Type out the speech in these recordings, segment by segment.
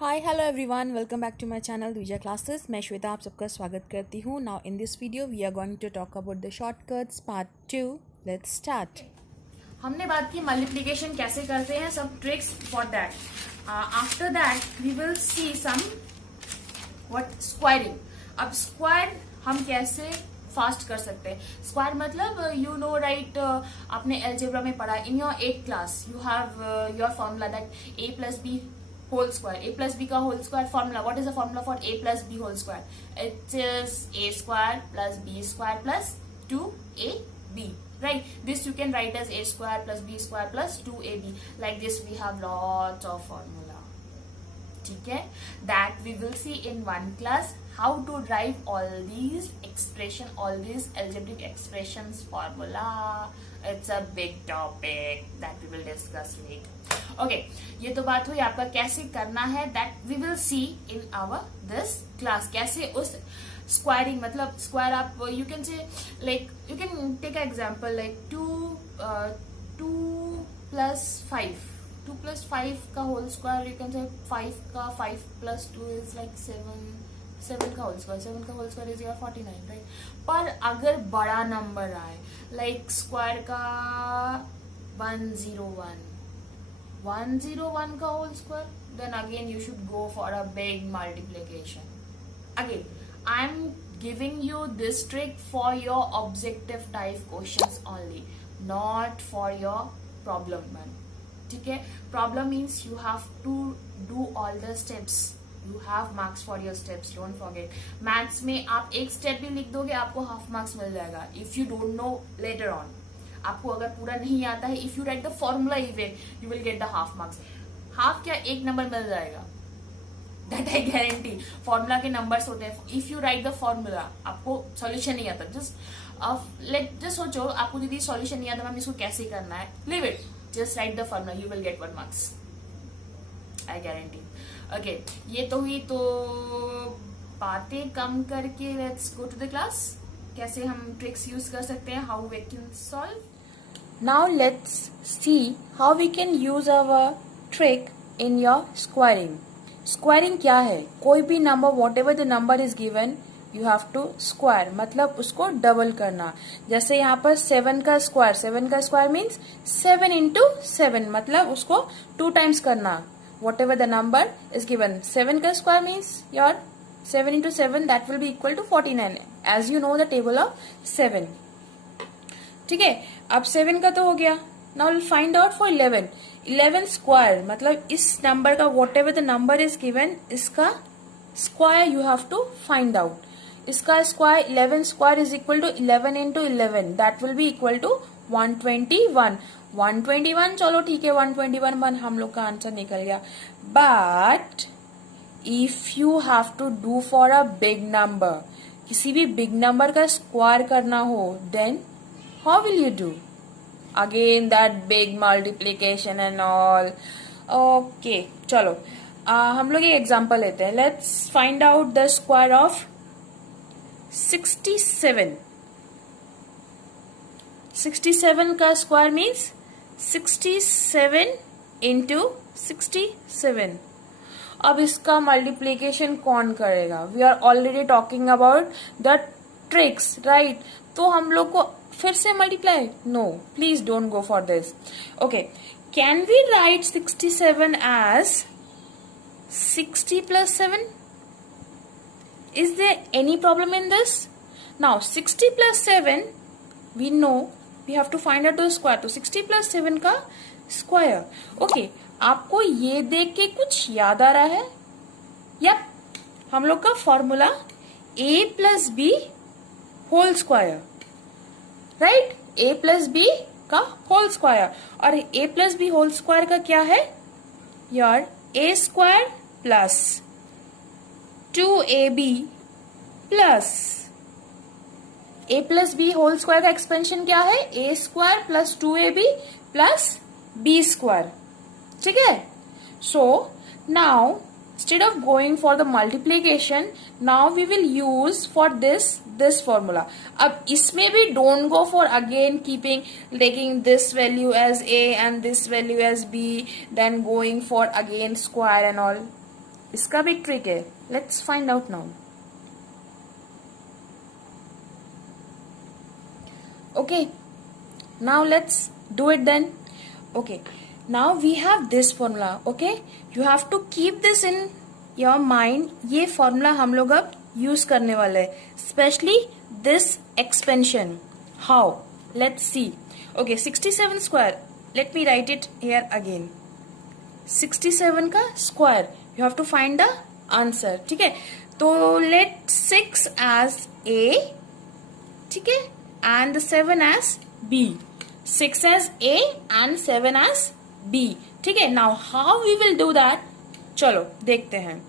Hi hello everyone, welcome back to my channel Dwija classes. मैं श्वेता आप सबका स्वागत करती हूँ। Now in this video we are going to talk about the shortcuts part 2। Let's start. हमने बात की मल्टीप्लिकेशन कैसे करते हैं, सब tricks for that. After that we will see some what squaring. अब स्क्वायर हम कैसे फास्ट कर सकते हैं। स्क्वायर मतलब यू नो राइट, आपने अलजेब्रा में पढ़ा in your 8th class you have your formula that a plus b whole square. a plus b का whole square formula, what is the formula for a plus b whole square? It is a square plus b square plus 2ab, right? This you can write as a square plus b square plus 2ab. Like this we have lots of formula. ठीक है, that we will see in one class how to derive all these expression, all these algebraic expressions formula. It's a big topic that we will discuss later. Okay, ये तो बात हुई आपका कैसे करना है, that we will see in our this class. कैसे उस स्क्वायरिंग मतलब स्क्वायर आप you can say like you can take a example like 2 plus 5, 2 plus 5 का होल स्क्वायर, यू कैन से 5 का 5 प्लस 2 इज लाइक 7 का होल स्क्वायर, 7 का whole square is your 49, right? पर अगर बड़ा नंबर आए लाइक स्क्वायर का 101 का whole square, then again you should go for a big multiplication. Again, I'm giving you this trick for your objective type questions only, not for your problem one. ठीक है, problem means you have to do all the steps. You have marks for your steps. Don't forget. Maths में आप एक step भी लिख दोगे आपको half marks मिल जाएगा. If you don't know later on, आपको अगर पूरा नहीं आता है, if you write the formula even, you will get the half marks. Half क्या, एक नंबर मिल जाएगा, दैट आई गारंटी. फॉर्मूला के नंबर्स होते हैं. If you right the formula, आपको सॉल्यूशन नहीं आता, जस्ट सोचो आपको दीदी सॉल्यूशन नहीं आता, मैम इसको कैसे करना है, leave it, just write the formula, you will get 1 marks, I guarantee. Okay, ये तो हुई तो बातें कम करके let's go to the class. कैसे हम ट्रिक्स यूज कर सकते हैं, how we can solve. Now let's see how we can use our trick in your squaring. Squaring क्या है? कोई भी number whatever the number is given you have to square, मतलब उसको डबल करना. जैसे यहाँ पर 7 का स्क्वायर मीन्स 7 into 7, मतलब उसको 2 times करना. Whatever the number is given, 7 का square means your 7 into 7 that will be equal to 49 as you know the table of 7. ठीक है, अब 7 का तो हो गया. Now will find out for 11 square, मतलब इस नंबर का whatever the number is given, इसका square you have to find out. इसका square 11 square is equal to 11 into 11, that will be equal to 121. चलो ठीक है, 121 हम लोग का आंसर निकल गया. But if you have to do for a big number, किसी भी बिग नंबर का स्क्वायर करना हो, then how will you do? Again that big multiplication and all. Okay, चलो हम लोग एक एग्जांपल लेते हैं. Let's find out the square of 67. 67 का स्क्वायर मीन्स 67 into 67. अब इसका मल्टीप्लीकेशन कौन करेगा? We are already talking about the tricks, right? तो हम लोग को फिर से multiply, no, please don't go for this. Okay, can we write 67 as 60 plus 7? Is there any problem in this? Now 60 plus 7 we know we have to find out the square, तो 60 plus 7 का square. Okay, आपको ये देख के कुछ याद आ रहा है? यप, हम लोग का formula a plus b whole square, right? a plus b का होल स्क्वायर, और a plus b whole square का क्या है यार? a square plus 2ab plus a plus b whole square का एक्सपेंशन क्या है? a square plus 2ab plus b square. ठीक है, so now instead of going for the multiplication, now we will use for this formula. अब इसमें भी don't go for again taking this value as a and this value as b, then going for again square and all. इसका भी trick है, let's find out now. Okay, now let's do it then. Okay, now we have this formula. Okay, you have to keep this in your mind. ये formula हम लोग अब use करने वाले हैं, especially this expansion. How? Let's see. Okay, 67 square. Let me write it here again. 67 का square. You have to find the answer. ठीक है, तो let 6 as A. ठीक है, and the 7 as B. 6 as A and 7 as B. ठीक है, now how we will do that? चलो देखते हैं.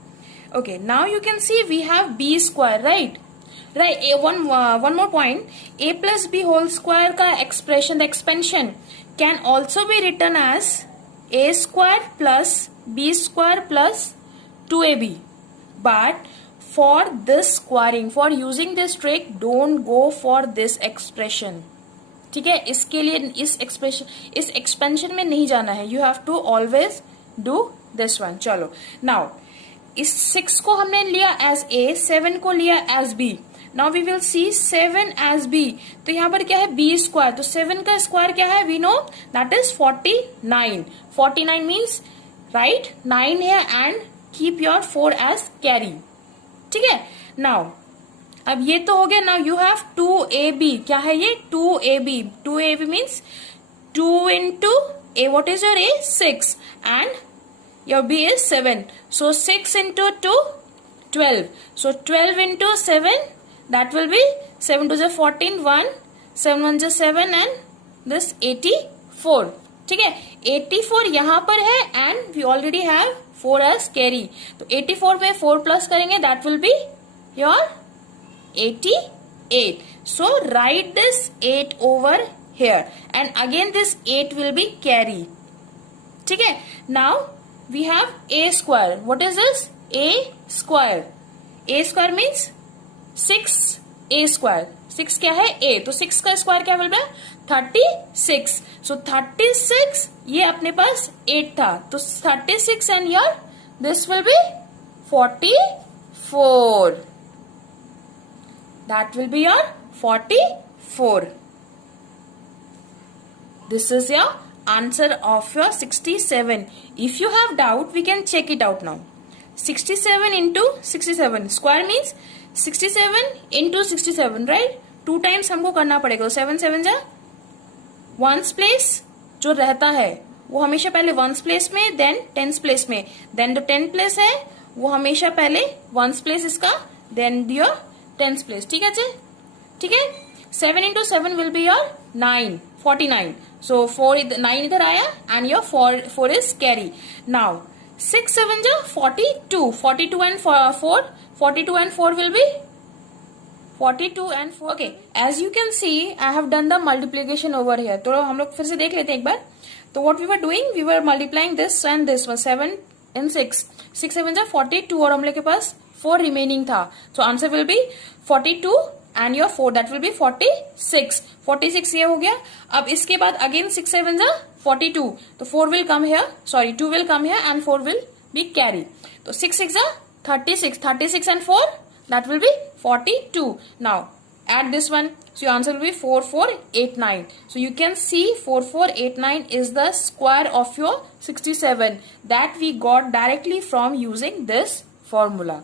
Okay, now you can see we have B square, right? Right. One more point. A plus B whole square का expression, the expansion can also be written as A square plus B square plus 2AB. But for this squaring, for using this trick, don't go for this expression. ठीक है, इसके लिए इस expansion में नहीं जाना है. You have to always do this one. चलो, नाउ इस 6 को हमने लिया एज A, 7 को लिया as B. Now we will see 7 as B. तो यहाँ पर क्या है, B स्क्वायर. तो 7 का स्क्वायर क्या है, we know that is 49. 49 means right 9 है and keep your 4 as carry. ठीक है, नाउ अब ये तो हो गया. Now you have 2AB. क्या है ये, 2AB. 2AB means 2 into A. What is your A? 6 and your B is 7. So 6 into 2, 12. So 12 into 7, that will be 7 to the 14, 1, 7 1 to 7 and this 84. ठीक है, 84 यहाँ पर है and we already have 4 as carry. तो 84 पे 4 plus करेंगे, that will be your 88. So write this 8 over here and again this 8 will be carry. ठीक है, now we have A square. What is this? A square. A square means 6A square. 6 क्या है, A. तो 6 का square क्या मिल रहा है, 36. So 36 ये अपने पास 8 था, तो 36 and your this will be 44. That will be your 44. This is your answer of your 67. If you have doubt, we can check it out now. 67 into 67 square means 67 into 67, right? 2 times हमको करना पड़ेगा. 7 7 जा ones place जो रहता है वो हमेशा पहले वंस प्लेस में, देन टेंस प्लेस में. देन जो 10 प्लेस है वो हमेशा पहले वंस प्लेस इसका, देन योर टेंस प्लेस. ठीक है जी, ठीक है. 7 into 7 will be your 9, 49. So 9 इधर आया and your 4 is carry. Now 6 7 जा 42. 42 and 4. 42 and 4 will be 42 and 4. Okay, as you can see, I have done the multiplication over here. तो हम लोग फिर से देख लेते हैं एक बार. तो what we were doing, we were multiplying this and this was 7 and 6. 6 7 जा 42 और हम लोग के पास 4 remaining था. So answer will be 42 and your 4, that will be 46. 46 ये हो गया. अब इसके बाद again 6 7 जा 42. तो 4 will come here, sorry 2 will come here and 4 will be carry. तो 6 6 जा 36. 36 and 4, that will be 42. Now add this one, so your answer will be 4489. So you can see 4489 is the square of your 67 that we got directly from using this formula.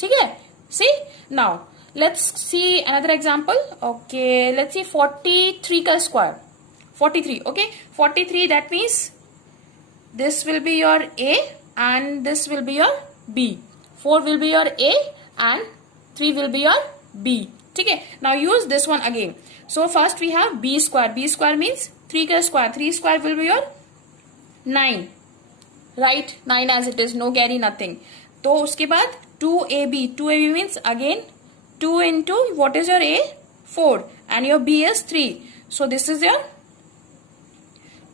ठीक है, see. Now let's see another example. Okay, let's see 43 का square. 43. Okay, 43, that means this will be your A and this will be your B. 4 will be your A and 3 will be your B. ठीक है, now use this one again. So first we have B square. B square means 3 का square. 3 square will be your 9. Right, 9 as it is, no carry, nothing. तो उसके बाद 2AB. 2AB means again 2 into what is your A? 4 and your B is 3. So this is your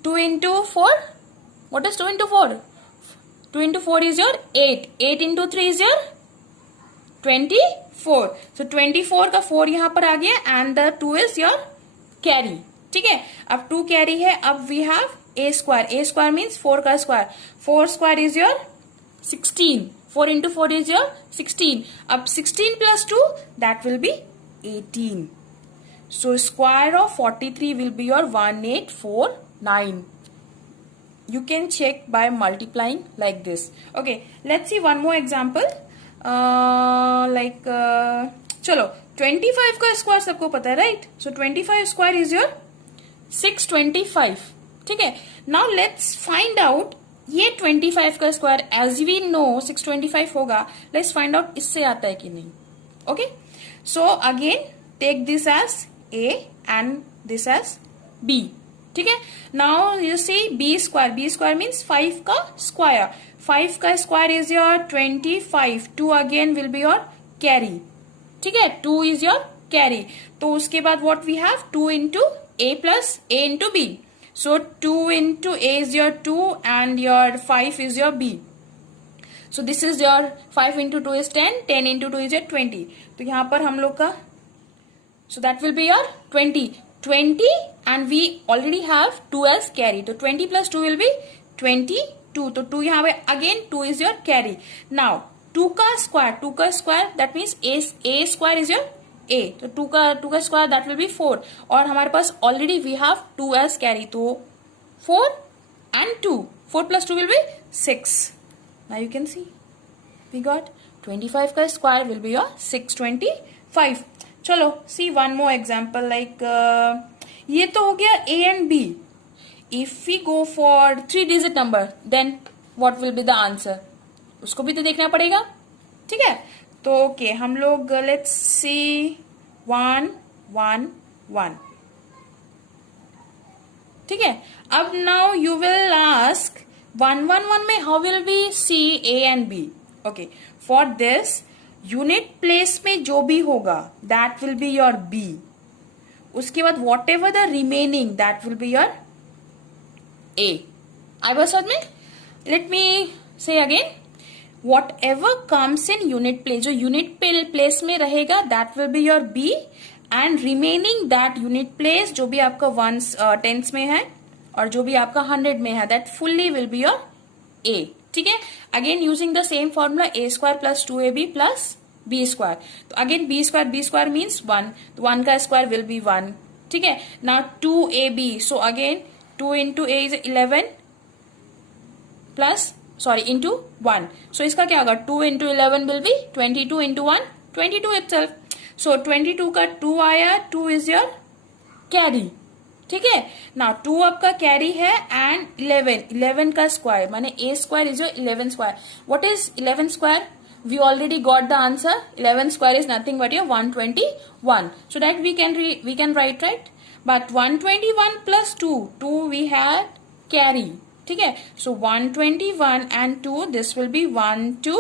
2 into 4. What is 2 into 4? 2 into 4 is your 8. 8 into 3 is your 24. So 24 का 4 यहाँ पर आ गया and the 2 is your carry. ठीक है, अब 2 carry है. अब we have A square. A square means 4 का square. 4 square is your 16. 4 into 4 is your 16. अब 16 plus 2, that will be 18. So square of 43 will be your 1849. You can check by multiplying like this. Okay, let's see one more example. चलो 25 का square सबको पता है, right? So 25 square is your 625. ठीक है, now let's find out ये 25 का square, as we no 625 होगा. लेट्स फाइंड आउट इससे आता है कि नहीं. Okay, so again take this as A and this as B. ठीक है, now you see B square means 5 का स्क्वायर. 5 का square is your 25. 2 again will be your carry. ठीक है, 2 इज योर कैरी. तो उसके बाद what we have, 2 into A plus A into B. So 2 into A is your 2 and your 5 is your B. So this is your 5 into 2 is 10, 10 into 2 is your 20. तो यहां पर हम लोग का, so that will be your 20 and we already have 2 as carry. तो 20 plus 2 will be 22. तो 2 यहाँ पे again 2 is your carry. Now 2 का square that means a square is your a. तो 2 का square that will be 4. और हमारे पास already we have 2 as carry. तो 4 and 2. 4 plus 2 will be 6. Now you can see we got 25 का square will be your 625. चलो see one more example. Like ये तो हो गया A and B. If we go for 3 digit number then what will be the answer, उसको भी तो देखना पड़ेगा. ठीक है, तो ओके हम लोग लेट्स सी 1 1 1. ठीक है, अब नाउ यू विल आस्क 1 1 1 में how will be c a and b. Okay, for this unit place में जो भी होगा that will be your b. उसके बाद whatever the remaining that will be your a. आई बस में let me say again, whatever comes in unit place, जो यूनिट प्लेस में रहेगा that will be your b. And remaining that unit place जो भी आपका 1s 10s में है और जो भी आपका 100 में है that fully will be your a. ठीक है, again using the same formula a square plus 2ab plus b square. तो अगेन बी स्क्वायर मीन्स 1. तो 1 का स्क्वायर विल बी 1. ठीक है, now 2ab. So again 2 into A is 11 plus into 1. So इसका क्या होगा, 2 into 11 will be 22 into 1 22 itself. So 22 का 2 आया, 2 इज योर कैरी. ठीक है, ना 2 आपका कैरी है एंड 11 का स्क्वायर माने a square is your 11 square. What is 11 square, we already got the answer. 11 square is nothing but your 121. So that we can write but 121 plus 2 we had carry. ठीक है, so 121 and 2 this will be 1 2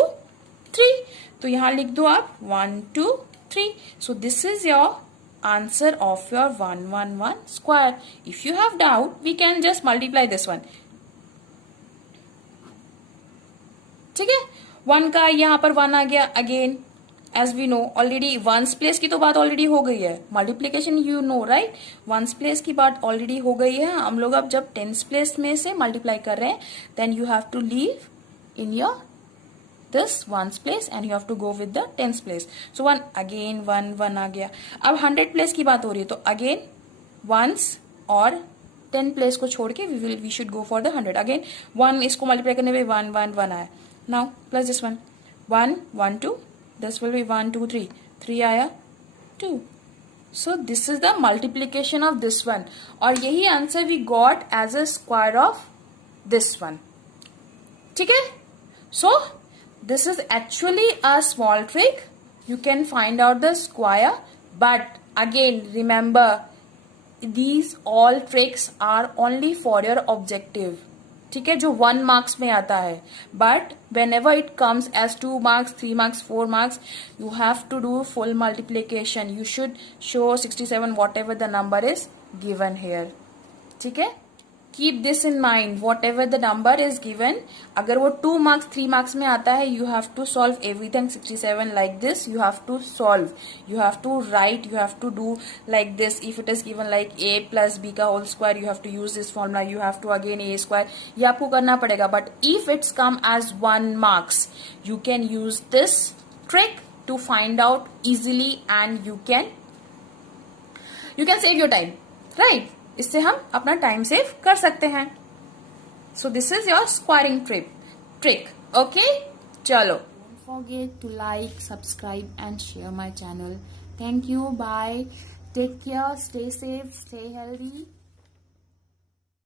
3. तो यहां लिख दो आप 1 2 3. सो this is your answer of your 111 square. If you have doubt, we can just multiply this one. ठीक है, 1 का यहाँ पर 1 आ गया. Again as we know already ones place की तो बात ऑलरेडी हो गई है. Multiplication you know right, ones place की बात ऑलरेडी हो गई है. हम लोग अब जब टेंस प्लेस में से मल्टीप्लाई कर रहे हैं then you have to leave in your this ones place and you have to go with the tens place. So 1 again 1 आ गया. अब 100 place की बात हो रही है तो again ones और 10 place को छोड़ के we should go for the 100. Again 1 इसको multiply करने पे 1 आया. Now plus this one 1 2 this will be 1 2 3 आया 2. So this is the multiplication of this one और यही answer we got as a square of this one. ठीक है, so this is actually a small trick. You can find out the square, but again remember these all tricks are only for your objective. ठीक है, जो 1 marks में आता है. But whenever it comes as 2 marks, 3 marks, 4 marks, you have to do full multiplication. You should show 67 whatever the number is given here. ठीक है. Keep this in mind, whatever the number is given, अगर वो 2 marks 3 marks में आता है, you have to solve everything 67 like this. You have to solve, you have to write, you have to do like this. If it is given like a plus b का whole square, you have to use this formula, you have to again a square. ये आपको करना पड़ेगा. But if it's come as 1 marks, you can use this trick to find out easily and you can save your time, right. इससे हम अपना time save कर सकते हैं. So this is your squaring trick. Okay, चलो. Don't forget to like, subscribe and share my channel. Thank you. Bye. Take care. Stay safe. Stay healthy.